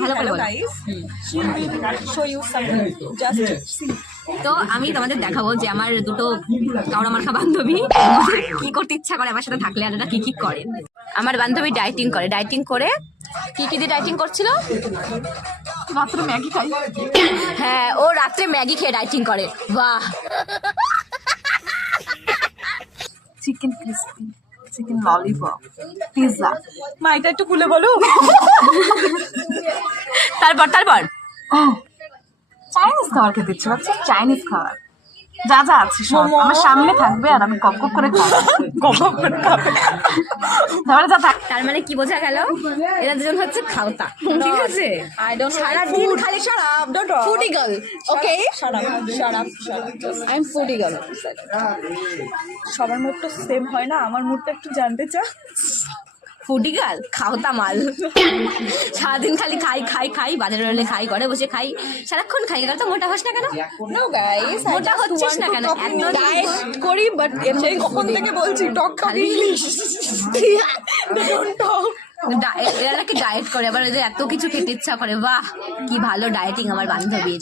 করছি। ভালো করে হ্যালো বলো। Guys, show you something, just see. তো আমি তোমাদের দেখাবো যে আমার দুটো কাউরা মার্কা বান্ধবী কি করতে ইচ্ছা করে আমার সাথে থাকলে, আর এরা কি কি করে। আমার বান্ধবী ডাইটিং করে, ডাইটিং করে কি কি দিয়ে ডাইটিং করছিল? মাত্র ম্যাগি খাই। হ্যাঁ, ও রাত্রে ম্যাগি খেয়ে ডাইটিং করে। বাহ। Chicken crispy, chicken lollipop, pizza. মা এটা একটু খুলে বলো। তারপর চাইনিজ খাবার খেতে ইচ্ছে করছে, চাইনিজ খাবার যা যা আছে সব আমার সামনে থাকবে আর আমি গপ গপ করে খাবো। গপ গপ করে খাবো। তারপরে যা থাক। তার মানে কি বোঝা গেল? এরা দুজন হচ্ছে খাওতা, ঠিক আছে? I don't like সারাদিন food. খালি Shut up, don't talk. Foodie girl, okay? Shut up, shut up, shut up. Just- I am foodie girl. সবার মুড তো সেম হয় না, আমার মুডটা একটু জানতে চা। ফুডি গার্ল, খাওতা মাল। সারাদিন খালি খাই খাই খাই, বাজারে রইলে খাই, ঘরে বসে খাই, সারাক্ষণ খাই। তো মোটা হস না কেন? No guys, I মোটা just হচ্ছিস want না to কেন? talk এত diet করি, but এমনি কখন থেকে বলছি টক টক খালি- ইংলিশ। Don't talk. এরা নাকি ডায়েট করে, আবার ওই যে এত কিছু খেতে ইচ্ছা করে। বাহ, কি ভালো ডায়েটিং আমার বান্ধবীর।